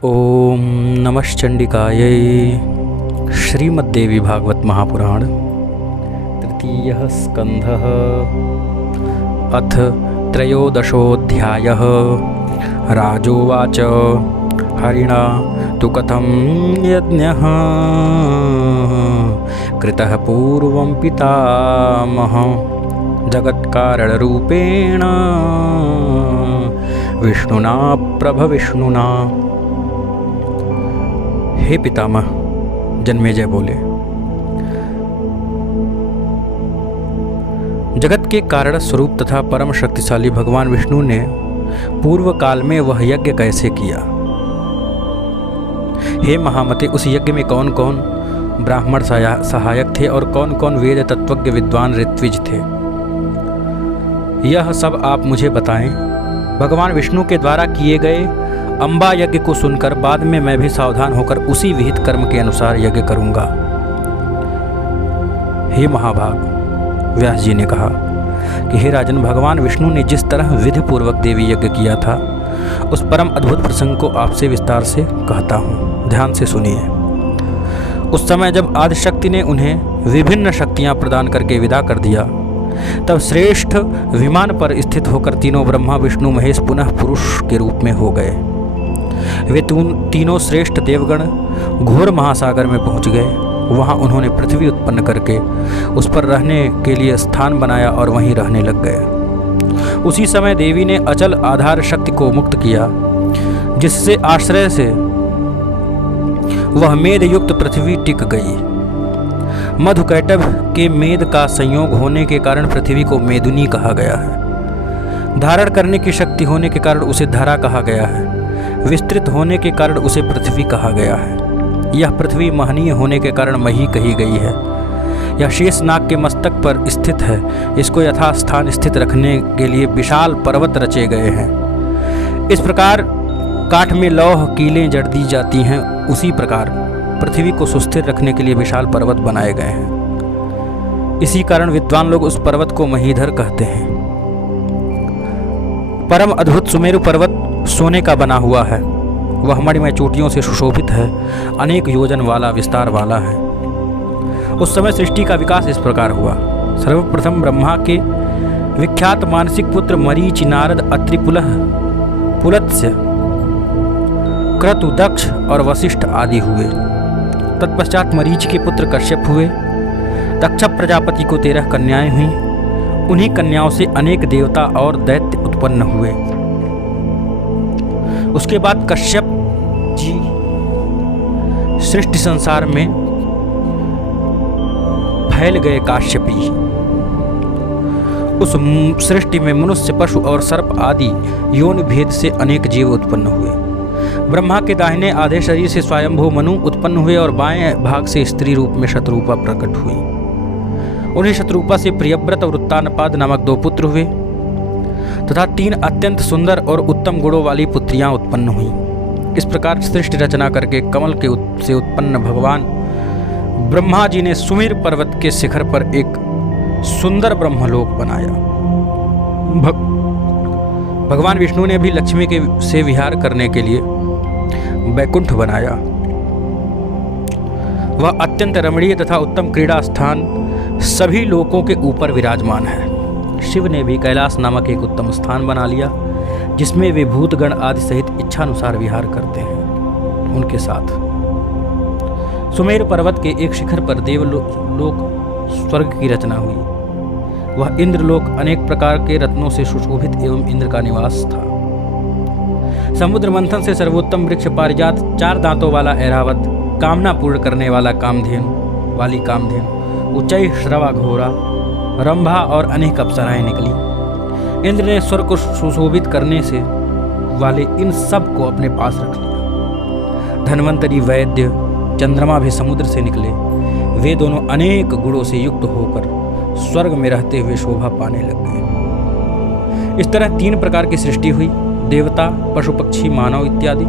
ओम नमश्चंडिकायै। श्रीमद्देवी भागवत महापुराण तृतीयः स्कन्धः अथ त्रयोदशोऽध्यायः। राजोवाच हरिणा तु कथं यज्ञः कृतः पूर्वं पितामह जगत्कारणरूपेण विष्णुना प्रभविष्णुना। हे पितामह, जन्मेजय बोले, जगत के कारण स्वरूप तथा परम शक्तिशाली भगवान विष्णु ने पूर्व काल में वह यज्ञ कैसे किया। हे महामते, उस यज्ञ में कौन कौन ब्राह्मण सहायक थे और कौन कौन वेद तत्वज्ञ विद्वान ऋत्विज थे, यह सब आप मुझे बताएं। भगवान विष्णु के द्वारा किए गए अम्बा यज्ञ को सुनकर बाद में मैं भी सावधान होकर उसी विहित कर्म के अनुसार यज्ञ करूंगा। हे महाभाग, व्यास जी ने कहा कि हे राजन, भगवान विष्णु ने जिस तरह विधि पूर्वक देवी यज्ञ किया था, उस परम अद्भुत प्रसंग को आपसे विस्तार से कहता हूँ, ध्यान से सुनिए। उस समय जब आदिशक्ति ने उन्हें विभिन्न शक्तियाँ प्रदान करके विदा कर दिया, तब श्रेष्ठ विमान पर स्थित होकर तीनों ब्रह्मा विष्णु महेश पुनः पुरुष के रूप में हो गए। वे तीनों श्रेष्ठ देवगण घोर महासागर में पहुंच गए। वहां उन्होंने पृथ्वी उत्पन्न करके उस पर रहने के लिए स्थान बनाया और वहीं रहने लग गए। उसी समय देवी ने अचल आधार शक्ति को मुक्त किया, जिससे आश्रय से वह मेद युक्त पृथ्वी टिक गई। मधुकैटभ के मेद का संयोग होने के कारण पृथ्वी को मेदिनी कहा गया है। धारण करने की शक्ति होने के कारण उसे धरा कहा गया है। विस्तृत होने के कारण उसे पृथ्वी कहा गया है। यह पृथ्वी महनीय होने के कारण मही कही गई है। यह शेषनाग के मस्तक पर स्थित है। इसको यथास्थान स्थित रखने के लिए विशाल पर्वत रचे गए हैं। इस प्रकार काठ में लौह कीलें जड़ दी जाती हैं, उसी प्रकार पृथ्वी को सुस्थिर रखने के लिए विशाल पर्वत बनाए गए हैं। इसी कारण विद्वान लोग उस पर्वत को महीधर कहते हैं। परम अद्भुत सुमेरु पर्वत सोने का बना हुआ है। वह मणिमय चोटियों से सुशोभित है, अनेक योजन वाला विस्तार वाला है। उस समय सृष्टि का विकास इस प्रकार हुआ। सर्वप्रथम ब्रह्मा के विख्यात मानसिक पुत्र मरीचि, नारद, अत्रि, पुलत्स्य, क्रतु, दक्ष और वशिष्ठ आदि हुए। तत्पश्चात मरीचि के पुत्र कश्यप हुए। दक्ष प्रजापति को 13 कन्याएं हुईं। उन्हीं कन्याओं से अनेक देवता और दैत्य उत्पन्न हुए। उसके बाद कश्यप जी सृष्टि संसार में फैल गए काश्यपी। उस सृष्टि में मनुष्य, पशु और सर्प आदि योनि भेद से अनेक जीव उत्पन्न हुए। ब्रह्मा के दाहिने आधे शरीर से स्वयंभू मनु उत्पन्न हुए और बाएं भाग से स्त्री रूप में शतरूपा प्रकट हुई। उन्हीं शतरूपा से प्रियव्रत और उत्तानपाद नामक 2 पुत्र हुए तथा 3 अत्यंत सुंदर और उत्तम गुणों वाली पुत्रियां उत्पन्न हुईं। इस प्रकार सृष्टि रचना करके कमल के से उत्पन्न भगवान ब्रह्मा जी ने सुमेर पर्वत के शिखर पर एक सुंदर ब्रह्मलोक बनाया। भगवान विष्णु ने भी लक्ष्मी के से विहार करने के लिए वैकुंठ बनाया। वह अत्यंत रमणीय तथा उत्तम क्रीड़ा स्थान सभी लोकों के ऊपर विराजमान है। शिव ने भी कैलाश नामक एक उत्तम स्थान बना लिया, जिसमें वे भूतगण आदि सहित इच्छानुसार विहार करते हैं। उनके साथ सुमेर पर्वत के एक शिखर पर देवलोक स्वर्ग की रचना हुई। वह इंद्रलोक अनेक प्रकार के रत्नों से सुशोभित एवं इंद्र का निवास था। समुद्र मंथन से सर्वोत्तम वृक्ष पारिजात, 4 दांतों वाला ऐरावत, कामना पूर्ण करने वाला कामधेनु, उच्चई श्रवा घोरा, रंभा और अनेक अप्सराएं निकली। इंद्र ने स्वर्ग को सुशोभित करने से वाले इन सब को अपने पास रख लिया। धन्वंतरी, वैद्य, चंद्रमा भी समुद्र से निकले। वे दोनों अनेक गुणों से युक्त होकर स्वर्ग में रहते हुए शोभा पाने लग गए। इस तरह 3 प्रकार की सृष्टि हुई। देवता, पशु, पक्षी, मानव इत्यादि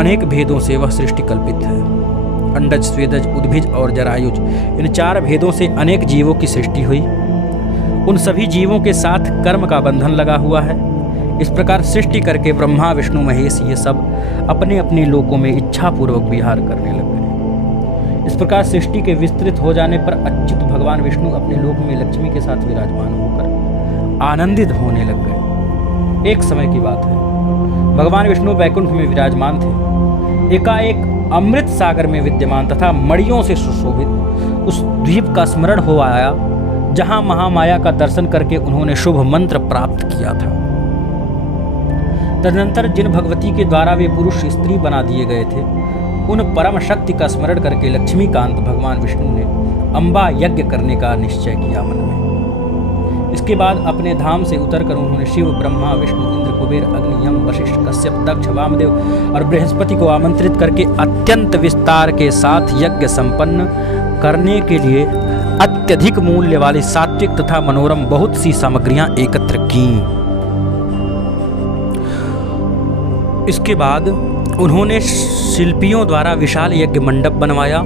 अनेक भेदों से वह सृष्टि कल्पित है। अंडज, स्वेदज, उद्भिज और जरायुज, इन 4 भेदों से अनेक जीवों की सृष्टि हुई। उन सभी जीवों के साथ कर्म का बंधन लगा हुआ है। इस प्रकार सृष्टि करके ब्रह्मा विष्णु महेश ये सब अपने अपने लोकों में इच्छापूर्वक विहार करने लग गए। इस प्रकार सृष्टि के विस्तृत हो जाने पर अच्युत भगवान विष्णु अपने लोक में लक्ष्मी के साथ विराजमान होकर आनंदित होने लग गए। एक समय की बात है, भगवान विष्णु वैकुंठ में विराजमान थे। एकाएक अमृत सागर में विद्यमान तथा मणियों से सुशोभित उस द्वीप का स्मरण हो आया, जहां महामाया का दर्शन करके उन्होंने शुभ मंत्र प्राप्त किया था। तदनंतर जिन भगवती के द्वारा वे पुरुष स्त्री बना दिए गए थे, उन परम शक्ति का स्मरण करके लक्ष्मीकांत भगवान विष्णु ने अम्बा यज्ञ करने का निश्चय किया मन में। इसके बाद अपने धाम से उतरकर उन्होंने शिव, ब्रह्मा, विष्णु, इंद्र, कुबेर, अग्नि, यम, वशिष्ठ, कश्यप, दक्ष, वामदेव और बृहस्पति को आमंत्रित करके अत्यंत विस्तार के साथ यज्ञ संपन्न करने के लिए अत्यधिक मूल्य वाली सात्विक तथा मनोरम बहुत सी सामग्रियां एकत्र की। इसके बाद उन्होंने शिल्पियों द्वारा विशाल यज्ञ मंडप बनवाया,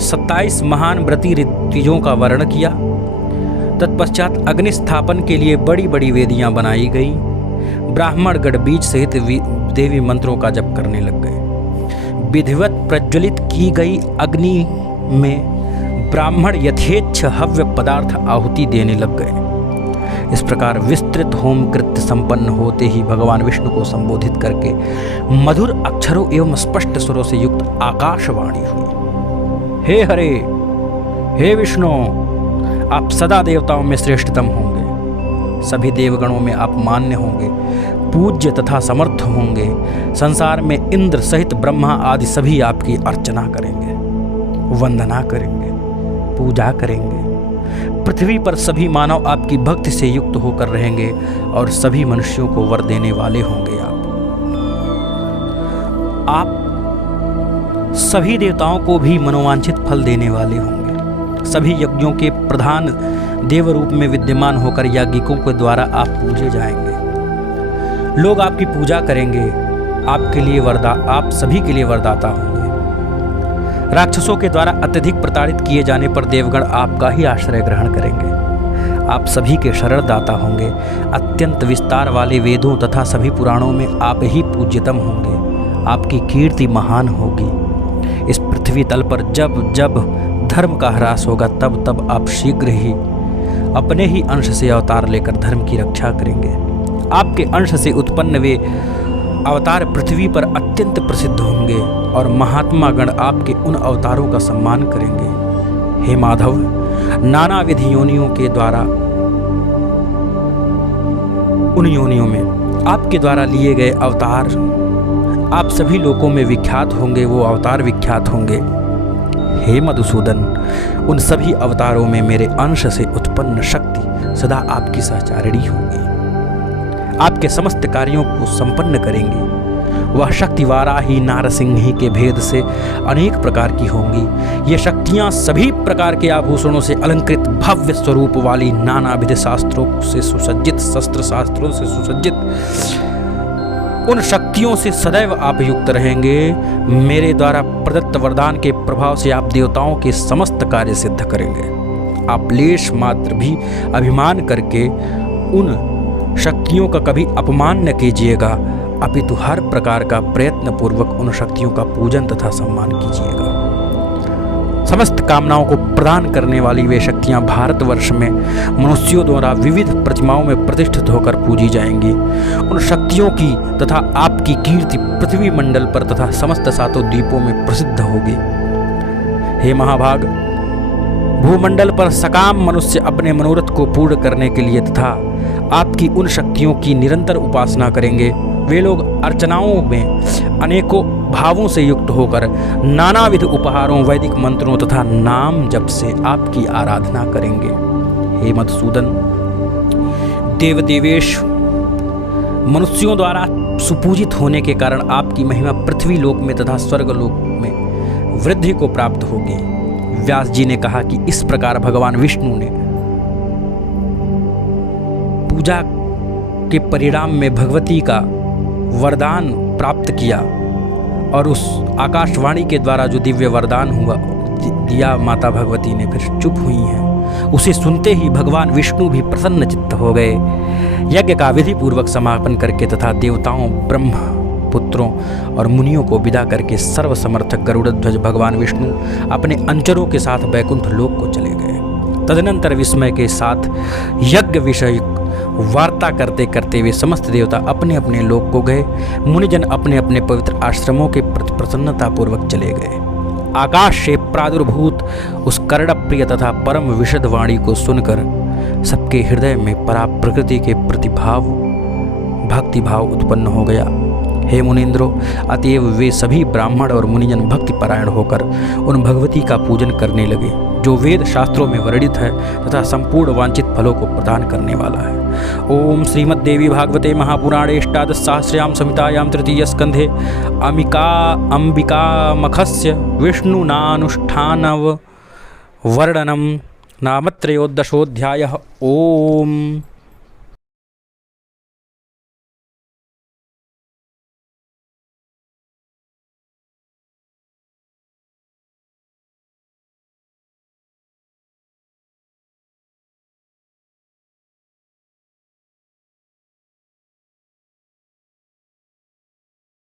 27 महान व्रती ऋत्विजों का वर्ण किया। तत्पश्चात अग्नि स्थापन के लिए बड़ी बड़ी वेदियां बनाई गई। ब्राह्मण गण बीज सहित देवी मंत्रों का जप करने लग गए। विधिवत प्रज्वलित की गई अग्नि में ब्राह्मण यथेच्छ हव्य पदार्थ आहुति देने लग गए। इस प्रकार विस्तृत होम कृत्य संपन्न होते ही भगवान विष्णु को संबोधित करके मधुर अक्षरों एवं स्पष्ट स्वरों से युक्त आकाशवाणी हुई। हे हरे, हे विष्णु, आप सदा देवताओं में श्रेष्ठतम होंगे। सभी देवगणों में आप मान्य होंगे, पूज्य तथा समर्थ होंगे। संसार में इंद्र सहित ब्रह्मा आदि सभी आपकी अर्चना करेंगे, वंदना करेंगे, पूजा करेंगे। पृथ्वी पर सभी मानव आपकी भक्ति से युक्त होकर रहेंगे और सभी मनुष्यों को वर देने वाले होंगे। आप सभी देवताओं को भी मनोवांछित फल देने वाले होंगे। सभी यज्ञों के प्रधान देव रूप में विद्यमान होकर याज्ञिकों के द्वारा आप पूजे जाएंगे। लोग आपकी पूजा करेंगे। आप सभी के लिए वरदाता होंगे। राक्षसों के द्वारा अत्यधिक प्रताड़ित किए जाने पर देवगण आपका ही आश्रय ग्रहण करेंगे। आप सभी के शरणदाता होंगे। अत्यंत विस्तार वाले वेदों तथा सभी पुराणों में आप ही पूज्यतम होंगे। आपकी कीर्ति महान होगी। इस पृथ्वी तल पर जब जब धर्म का ह्रास होगा, तब तब आप शीघ्र ही अपने ही अंश से अवतार लेकर धर्म की रक्षा करेंगे। आपके अंश से उत्पन्न वे अवतार पृथ्वी पर अत्यंत प्रसिद्ध होंगे और महात्मा गण आपके उन अवतारों का सम्मान करेंगे। हे माधव, नाना विधि योनियों के द्वारा उन योनियों में आपके द्वारा लिए गए अवतार आप सभी लोकों में विख्यात होंगे। वो अवतार विख्यात होंगे। हे मधुसूदन, उन सभी अवतारों में मेरे अंश से उत्पन्न शक्ति सदा आपकी सहचारिणी होंगी। आपके समस्त कार्यों को संपन्न करेंगी। वह शक्ति वाराही नारसिंही के भेद से अनेक प्रकार की होंगी। ये शक्तियां सभी प्रकार के आभूषणों से अलंकृत भव्य स्वरूप वाली, नानाविध शास्त्रों से सुसज्जित, शस्त्र शास्त्रों से सुसज्जित उन शक्तियों से सदैव आप युक्त रहेंगे। मेरे द्वारा प्रदत्त वरदान के प्रभाव से आप देवताओं के समस्त कार्य सिद्ध करेंगे। आप लेश मात्र भी अभिमान करके उन शक्तियों का कभी अपमान न कीजिएगा, अपितु हर प्रकार का प्रयत्न पूर्वक उन शक्तियों का पूजन तथा सम्मान कीजिएगा। समस्त कामनाओं को प्रदान करने वाली वे शक्तियां भारतवर्ष में मनुष्यों द्वारा विविध प्रतिमाओं में प्रतिष्ठित होकर पूजी जाएंगी। उन शक्तियों की तथा आपकी कीर्ति पृथ्वी मंडल पर तथा समस्त सातों द्वीपों में प्रसिद्ध होगी। हे महाभाग, भूमंडल पर सकाम मनुष्य अपने मनोरथ को पूर्ण करने के लिए तथा आपकी उन शक्तियों की निरंतर उपासना करेंगे। वे लोग अर्चनाओं में अनेकों भावों से युक्त होकर नानाविध उपहारों, वैदिक मंत्रों तथा नाम जप से आपकी आराधना करेंगे। हे मधुसूदन, देवदेवेश मनुष्यों द्वारा सुपूजित होने के कारण आपकी महिमा पृथ्वी लोक में तथा स्वर्गलोक में वृद्धि को प्राप्त होगी। व्यास जी ने कहा कि इस प्रकार भगवान विष्णु ने पूजा के परिणाम में भगवती का वरदान प्राप्त किया और उस आकाशवाणी के द्वारा जो दिव्य वरदान हुआ दिया, माता भगवती ने फिर चुप हुई हैं उसे सुनते ही भगवान विष्णु भी प्रसन्न चित्त हो गए। यज्ञ का विधि पूर्वक समापन करके तथा देवताओं, ब्रह्म पुत्रों और मुनियों को विदा करके सर्वसमर्थक गरुड़ध्वज भगवान विष्णु अपने अंचरों के साथ वैकुंठ लोक को चले गए। तदनंतर विस्मय के साथ यज्ञ विषय वार्ता करते करते वे समस्त देवता अपने अपने लोक को गए। मुनिजन अपने अपने पवित्र आश्रमों के प्रति प्रसन्नतापूर्वक चले गए। आकाश से प्रादुर्भूत उस कर्णप्रिय तथा परम विशद वाणी को सुनकर सबके हृदय में परा प्रकृति के प्रतिभाव भक्ति भाव उत्पन्न हो गया। हे मुनीन्द्रो, अतएव वे सभी ब्राह्मण और मुनिजन भक्ति परायण होकर उन भगवती का पूजन करने लगे जो वेद शास्त्रों में वर्णित है तथा संपूर्ण वांछित फलों को प्रदान करने वाला है। ओम श्रीमद्देवी भागवते महापुराणे अष्टादशसहस्रयां संहितायां तृतीय स्कंधे अंबिका मखस्य विष्णुनानुष्ठानव वर्णनम नाम त्रयोदशोऽध्यायः। ओम।